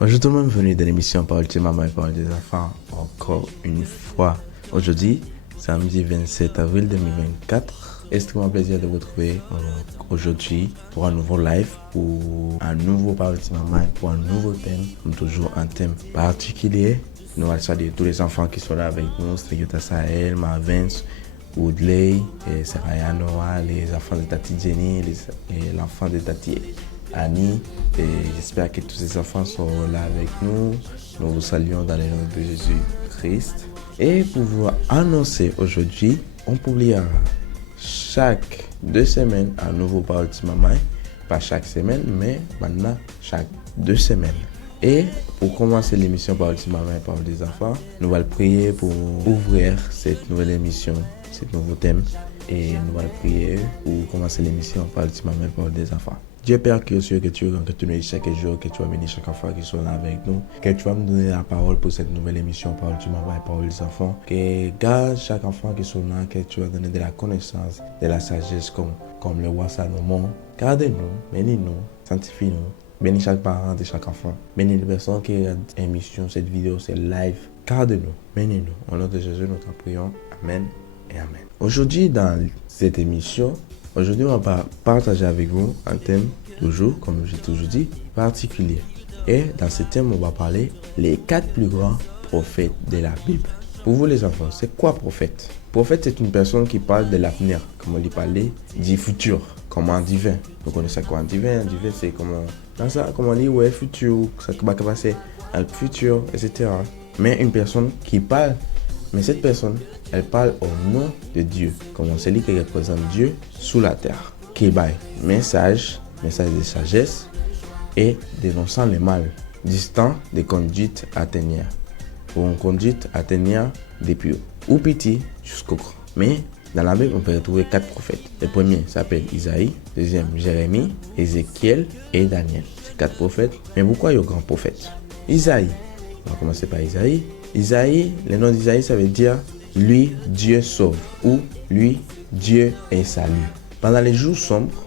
Bonjour tout le monde, bienvenue dans l'émission Parole de maman et Parole des enfants, encore une fois. Aujourd'hui, samedi 27 avril 2024, extrêmement plaisir de vous retrouver aujourd'hui pour un nouveau live, pour un nouveau Parole de maman, pour un nouveau thème, comme toujours un thème particulier. Nous allons saluer tous les enfants qui sont là avec nous, Stegota Sahel, Marvins, Woodley, et Saraya Noah, les enfants de Tati Jenny, et l'enfant de Tati Annie, et j'espère que tous ces enfants sont là avec nous. Nous vous saluons dans le nom de Jésus-Christ. Et pour vous annoncer aujourd'hui, on publiera chaque 2 semaines un nouveau Parole de maman. Pas chaque semaine, mais maintenant chaque 2 semaines. Et pour commencer l'émission Parole de maman et Parole des enfants, nous allons prier pour ouvrir cette nouvelle émission, ce nouveau thème. Et nous allons prier pour commencer l'émission Parole de maman et Parole des enfants. Dieu Père qui est sûr, que tu es grand, que tu nous dis chaque jour, que tu vas bénir chaque enfant qui sont là avec nous, que tu vas me donner la parole pour cette nouvelle émission Parole de maman et Parole des enfants, que garde chaque enfant qui sont là, que tu vas donner de la connaissance, de la sagesse comme le roi Salomon. Garde-nous, bénis-nous, sanctifie-nous, bénis chaque parent de chaque enfant, bénis les personnes qui regardent l'émission, cette vidéo, ce live. Garde-nous, bénis-nous. Au nom de Jésus, nous t'en prions. Amen et Amen. Aujourd'hui, dans cette émission, aujourd'hui, on va partager avec vous un thème, toujours, comme j'ai toujours dit, particulier. Et dans ce thème, on va parler les 4 plus grands prophètes de la Bible. Pour vous les enfants, c'est quoi prophète? Prophète, c'est une personne qui parle de l'avenir, comme on dit parler du futur, comme un divin. Vous connaissez quoi un divin? Un divin, c'est comment, dans ça, comme on dit, ouais, futur, ça va passer à le futur, etc. Mais une personne qui parle, mais cette personne, elle parle au nom de Dieu, comme celui qui représente Dieu sous la terre, qui baille message de sagesse et dénonçant le mal, distant des conduites à tenir, pour une conduite à tenir depuis ou petit jusqu'au grand. Mais dans la Bible, on peut retrouver 4 prophètes. Le premier s'appelle Isaïe, le deuxième Jérémie, Ézéchiel et Daniel. C'est 4 prophètes. Mais pourquoi il y a grand prophète? Isaïe, on va commencer par Isaïe. Isaïe, le nom d'Isaïe, ça veut dire lui, Dieu sauve, ou lui, Dieu est salut. Pendant les jours sombres,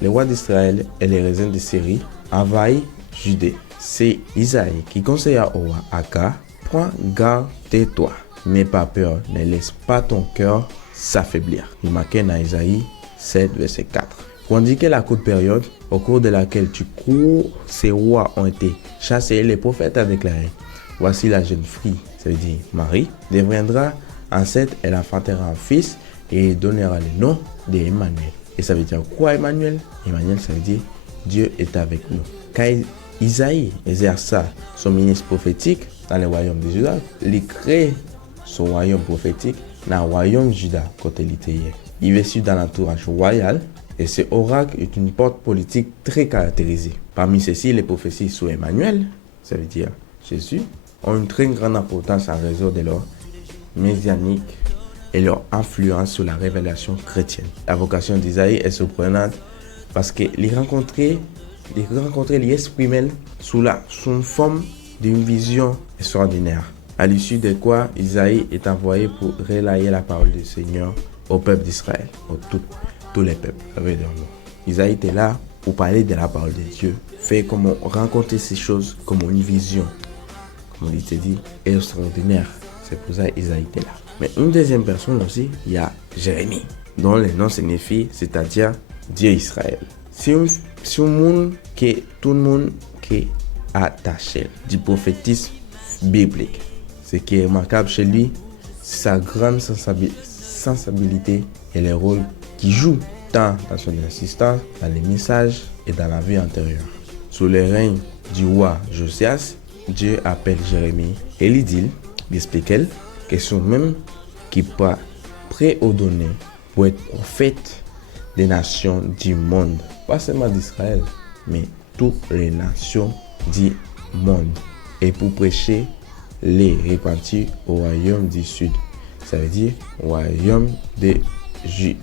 le roi d'Israël et les raisins de Syrie envahissent Judée. C'est Isaïe qui conseilla au roi Aka: prends garde de toi, n'aie pas peur, ne laisse pas ton cœur s'affaiblir. Il marquait dans Isaïe 7, verset 4. Pour indiquer la courte période au cours de laquelle tu cours, ces rois ont été chassés, les prophètes a déclaré: voici la jeune fille, ça veut dire Marie, deviendra enceinte, elle enfantera un fils et donnera le nom d'Emmanuel. Et ça veut dire quoi Emmanuel? Emmanuel, ça veut dire Dieu est avec nous. Quand Isaïe exerça son ministre prophétique dans le royaume de Juda, il crée son royaume prophétique dans le royaume de Juda, côté littéraire. Il est dans l'entourage royal et ce oracle est une porte politique très caractérisée. Parmi ceux-ci, les prophéties sur Emmanuel, ça veut dire Jésus, ont une très grande importance en raison de leur messianique et leur influence sur la révélation chrétienne. La vocation d'Isaïe est surprenante parce qu'il rencontrait, il exprimait sous forme d'une vision extraordinaire. À l'issue de quoi, Isaïe est envoyé pour relayer la parole du Seigneur au peuple d'Israël, tous les peuples. Isaïe était là pour parler de la parole de Dieu, fait comment rencontrer ces choses comme une vision, comme on dit, extraordinaire. C'est pour ça qu'Isaïe était là. Mais une deuxième personne aussi, il y a Jérémie, dont le nom signifie, c'est-à-dire Dieu Israël. C'est un monde que tout le monde est attaché du prophétisme biblique. Ce qui est remarquable chez lui, c'est sa grande sensibilité et le rôle qu'il joue tant dans son assistance, dans les messages et dans la vie antérieure. Sous le règne du roi Josias, Dieu appelle Jérémie et lui dit, il explique que sont même qui pas préordonné pour être prophète des nations du monde, pas seulement d'Israël, mais toutes les nations du monde, et pour prêcher les repentis au royaume du sud, ça veut dire royaume de Juda.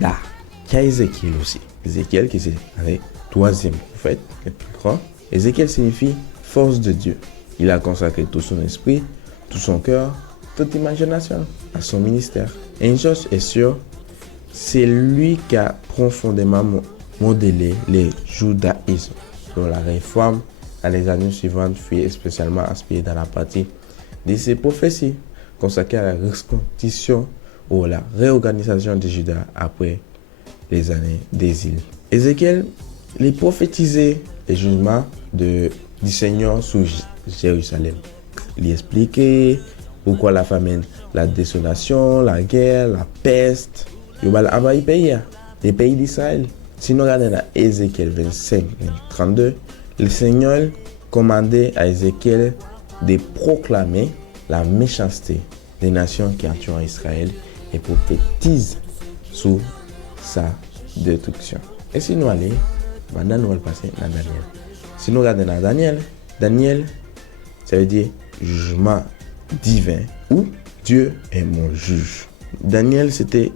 Il y a Ézéchiel aussi. Ézéchiel qui est le 3e prophète, le plus grand. Ézéchiel signifie force de Dieu. Il a consacré tout son esprit, tout son cœur, toute imagination à son ministère. Et une chose est sûre, c'est lui qui a profondément modélé le judaïsme, dont la réforme dans les années suivantes fut spécialement inspiré dans la partie de ces prophéties consacrées à la reconstitution ou la réorganisation de Juda après les années d'exil. Ézéchiel les prophétisait les jugements du Seigneur sur Jérusalem. Il expliquait pourquoi la famine, la désolation, la guerre, la peste, il va envahir les pays d'Israël. Si nous regardons dans Ézéchiel 25, 32, le Seigneur commandait à Ézéchiel de proclamer la méchanceté des nations qui entourent Israël et prophétise sur sa destruction. Et si nous allons, maintenant nous allons passer à Daniel. Si nous regardons dans Daniel, ça veut dire jugement divin ou Dieu est mon juge. Daniel, c'était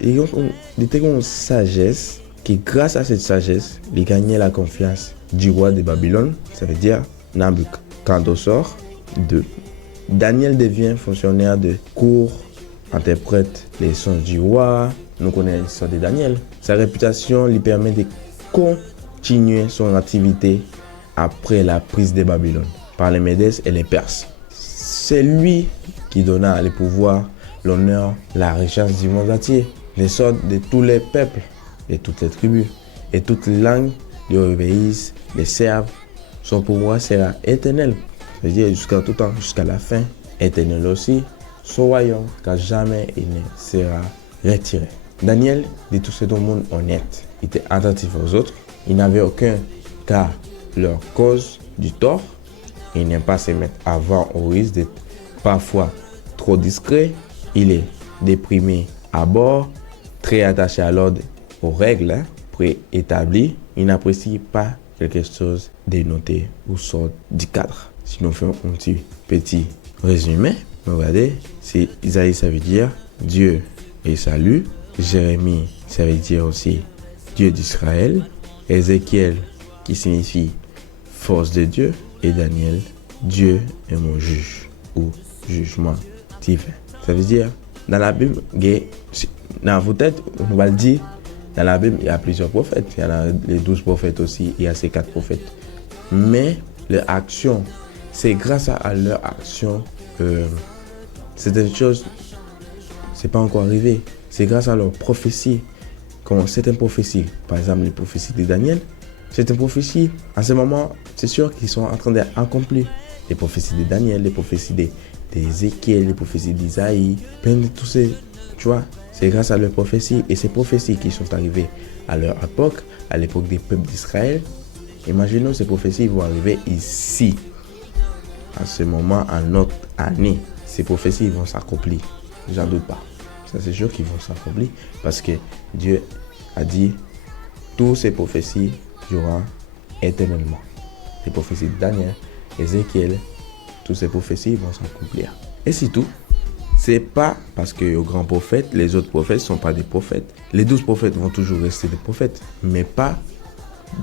une sagesse qui, grâce à cette sagesse, il gagnait la confiance du roi de Babylone, ça veut dire Nabucodonosor II. Daniel devient fonctionnaire de cour, interprète les songes du roi. Nous connaissons l'histoire de Daniel. Sa réputation lui permet de continuer son activité après la prise de Babylone par les Médès et les Perses. C'est lui qui donna le pouvoir, l'honneur, la richesse du monde entier, les sortes de tous les peuples, de toutes les tribus et toutes les langues lui obéissent, les servent. Son pouvoir sera éternel, c'est-à-dire jusqu'à tout temps, jusqu'à la fin, éternel aussi. Son royaume, car jamais il ne sera retiré. Daniel, de tout ce monde honnête, il était attentif aux autres. Il n'avait aucun cas leur cause du tort. Il n'aime pas se mettre avant au risque d'être parfois trop discret. Il est déprimé à bord, très attaché à l'ordre, aux règles préétablies. Il n'apprécie pas quelque chose dénoté ou sort du cadre. Si nous faisons un petit résumé, regardez, c'est Isaïe, ça veut dire Dieu et salut. Jérémie, ça veut dire aussi Dieu d'Israël. Ézéchiel, qui signifie force de Dieu. Et Daniel, Dieu est mon juge ou jugement divin. Ça veut dire, dans la Bible, dans vos têtes, on va le dire, dans la Bible, il y a plusieurs prophètes. Il y en a les 12 prophètes aussi, il y a ces 4 prophètes. Mais leur action, c'est grâce à leur action, certaines choses, c'est pas encore arrivé. C'est grâce à leur prophétie. Comme certaines prophéties, par exemple les prophéties de Daniel, certaines prophéties, à ce moment, c'est sûr qu'ils sont en train d'être accomplis. Les prophéties de Daniel, les prophéties d'Ézéchiel, les prophéties d'Isaïe, plein de tous ces, tu vois, c'est grâce à leurs prophéties et ces prophéties qui sont arrivées à leur époque, à l'époque des peuples d'Israël. Imaginons ces prophéties vont arriver ici, à ce moment, en notre année. Ces prophéties vont s'accomplir, j'en doute pas. Ça c'est sûr qu'ils vont s'accomplir parce que Dieu a dit toutes ces prophéties durant éternellement. Les prophéties de Daniel, Ézéchiel, toutes ces prophéties vont s'accomplir. Et c'est tout. C'est pas parce que les grands prophètes, les autres prophètes ne sont pas des prophètes. Les 12 prophètes vont toujours rester des prophètes, mais pas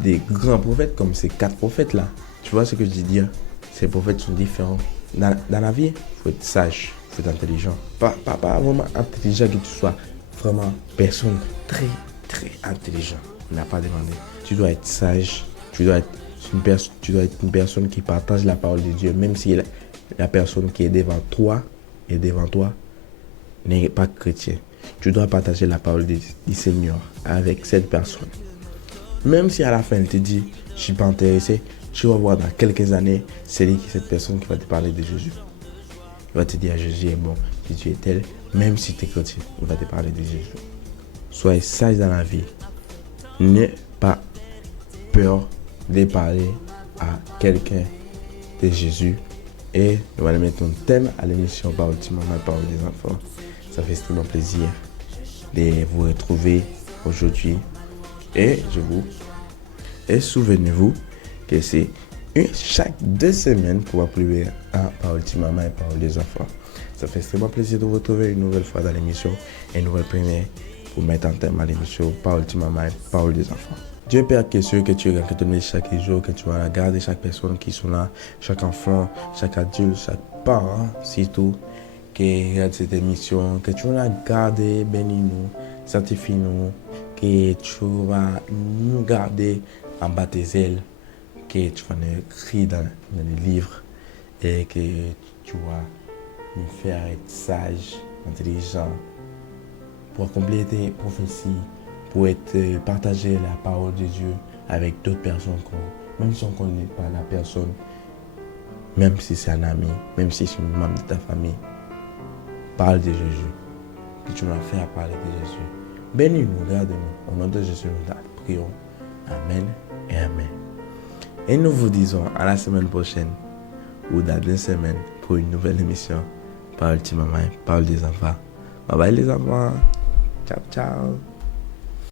des grands prophètes comme ces 4 prophètes-là. Tu vois ce que je dis dire? Ces prophètes sont différents. Dans la vie, il faut être sage, il faut être intelligent. Pas vraiment intelligent que tu sois vraiment personne très, très intelligent. On n'a pas demandé. Tu dois être sage, tu dois être une personne qui partage la parole de Dieu, même si la personne qui est devant toi n'est pas chrétien. Tu dois partager la parole du Seigneur avec cette personne. Même si à la fin, elle te dit, je ne suis pas intéressé, tu vas voir dans quelques années, c'est cette personne qui va te parler de Jésus. Il va te dire, Jésus est bon, Jésus est tel, même si tu es chrétien, il va te parler de Jésus. Soyez sage dans la vie. N'aie pas peur de parler à quelqu'un de Jésus. Et nous allons mettre un thème à l'émission Parole du Maman, Parole des enfants. Ça fait extrêmement plaisir de vous retrouver aujourd'hui. Et souvenez-vous que c'est chaque 2 semaines qu'on va publier un Parole du Maman et Parole des enfants. Ça fait extrêmement plaisir de vous retrouver une nouvelle fois dans l'émission et une nouvelle première pour mettre en thème à l'émission Parole du Maman et Parole des enfants. Dieu Père qui est sûr que tu regardes, que tu mets chaque jour, que tu vas garder chaque personne qui sont là, chaque enfant, chaque adulte, chaque parent, surtout, qui regarde cette émission, que tu vas garder, bénis-nous, sanctifie-nous, que tu vas nous garder en bas tes ailes que tu vas écrire dans les livres et que tu vas nous faire être sage, intelligent, pour accomplir tes prophéties, pour partager la parole de Dieu avec d'autres personnes, même si on ne connaît pas la personne, même si c'est un ami, même si c'est un membre de ta famille. Parle de Jésus. Que tu m'as fait parler de Jésus. Bénis-nous, regarde-nous. Au nom de Jésus, nous prions. Amen et Amen. Et nous vous disons à la semaine prochaine ou dans 2 semaines pour une nouvelle émission. Parle de maman, parle des enfants. Bye bye les enfants. Ciao, ciao.